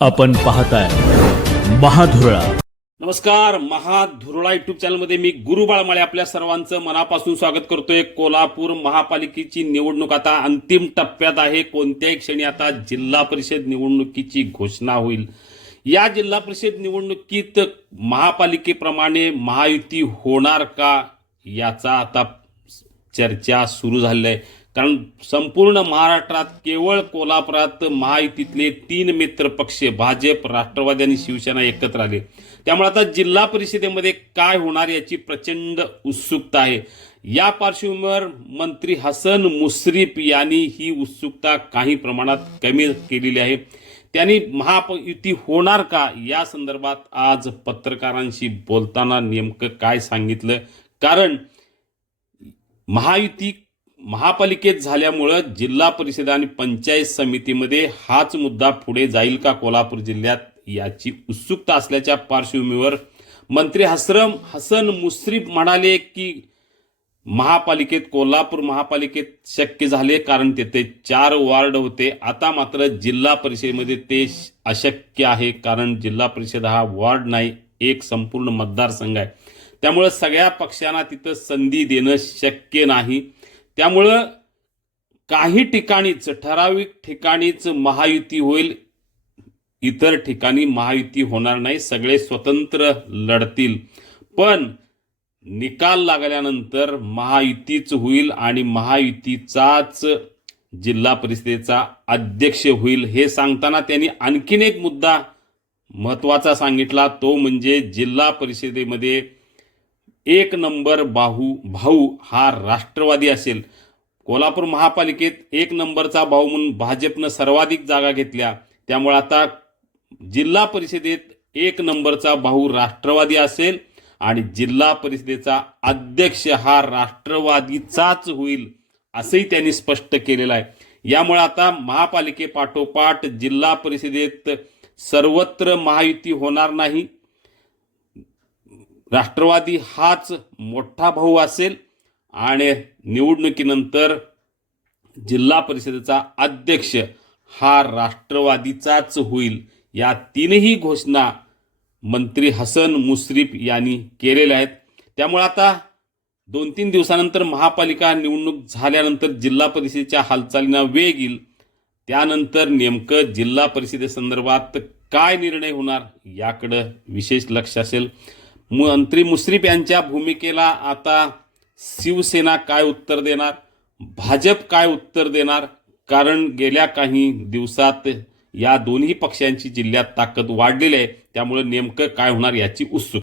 आपण पाहताय महाधुरळा. नमस्कार. महाधुरळा युट्यूब चॅनलमध्ये मी गुरु बाळमाळे आपल्या सर्वांचं मनापासून स्वागत करतोय. कोल्हापूर महापालिकेची निवडणूक आता अंतिम टप्प्यात आहे. कोणत्याही क्षणी आता जिल्हा परिषद निवडणुकीची घोषणा होईल. या जिल्हा परिषद निवडणुकीत महापालिकेप्रमाणे महायुती होणार का याचा आता चर्चा सुरू झाली आहे. कारण संपूर्ण महाराष्ट्रात केवळ कोल्हापुरात महायुतीतले 3 मित्र पक्ष भाजप, राष्ट्रवादी आणि शिवसेना एकत्र आले. त्यामुळे आता जिल्हा परिषदेमध्ये काय होणार याची प्रचंड उत्सुकता आहे. या पार्श्वभूमीवर मंत्री हसन मुश्रीफ यांनी ही उत्सुकता काही प्रमाणात कमी केलेली आहे. त्यांनी महायुती होणार का या संदर्भात आज पत्रकारांशी बोलताना नेमकं काय सांगितलं. कारण महायुती महापालिकेत झाल्यामुळं जिल्हा परिषद आणि पंचायत समितीमध्ये हाच मुद्दा पुढे जाईल का कोल्हापूर जिल्ह्यात याची उत्सुकता असल्याच्या पार्श्वभूमीवर मंत्री हसन मुश्रीफ म्हणाले की कोल्हापूर महापालिकेत शक्य झाले कारण तेथे 4 वॉर्ड होते. आता मात्र जिल्हा परिषदेमध्ये ते अशक्य आहे कारण जिल्हा परिषद हा वॉर्ड नाही, एक संपूर्ण मतदारसंघ आहे. त्यामुळे सगळ्या पक्षांना तिथं संधी देणं शक्य नाही. त्यामुळं काही ठिकाणीच ठराविक ठिकाणीच महायुती होईल, इतर ठिकाणी महायुती होणार नाही. सगळे स्वतंत्र लढतील. पण निकाल लागल्यानंतर महायुतीच होईल आणि महायुतीचाच जिल्हा परिषदेचा अध्यक्ष होईल. हे सांगताना त्यांनी आणखीन एक मुद्दा महत्त्वाचा सांगितला, तो म्हणजे जिल्हा परिषदेमध्ये 1 नंबर भाऊ हा राष्ट्रवादी असेल. कोल्हापूर महापालिकेत 1 नंबरचा भाऊ म्हणून भाजपनं सर्वाधिक जागा घेतल्या. त्यामुळे आता जिल्हा परिषदेत 1 नंबरचा भाऊ राष्ट्रवादी असेल आणि जिल्हा परिषदेचा अध्यक्ष हा राष्ट्रवादीचाच होईल असंही त्यांनी स्पष्ट केलेलं आहे. यामुळे आता महापालिकेपाठोपाठ जिल्हा परिषदेत सर्वत्र महायुती होणार नाही. राष्ट्रवादी हाच मोठा भाऊ असेल आणि निवडणुकीनंतर जिल्हा परिषदेचा अध्यक्ष हा राष्ट्रवादीचाच होईल. या 3ही घोषणा मंत्री हसन मुश्रीफ यांनी केलेल्या आहेत. त्यामुळे आता 2-3 दिवसानंतर महापालिका निवडणूक झाल्यानंतर जिल्हा परिषदेच्या हालचालींना वेग येईल. त्यानंतर नेमकं जिल्हा परिषदेसंदर्भात काय निर्णय होणार याकडे विशेष लक्ष असेल. मंत्री मुश्रीफ यांच्या भूमिकेला आता शिवसेना काय उत्तर देणार, भाजप काय उत्तर देणार. कारण गेल्या काही दिवसात या दोन्ही पक्षांची जिल्ह्यात ताकद वाढलेली आहे. त्यामुळे नेमकं काय होणार याची उत्सुकता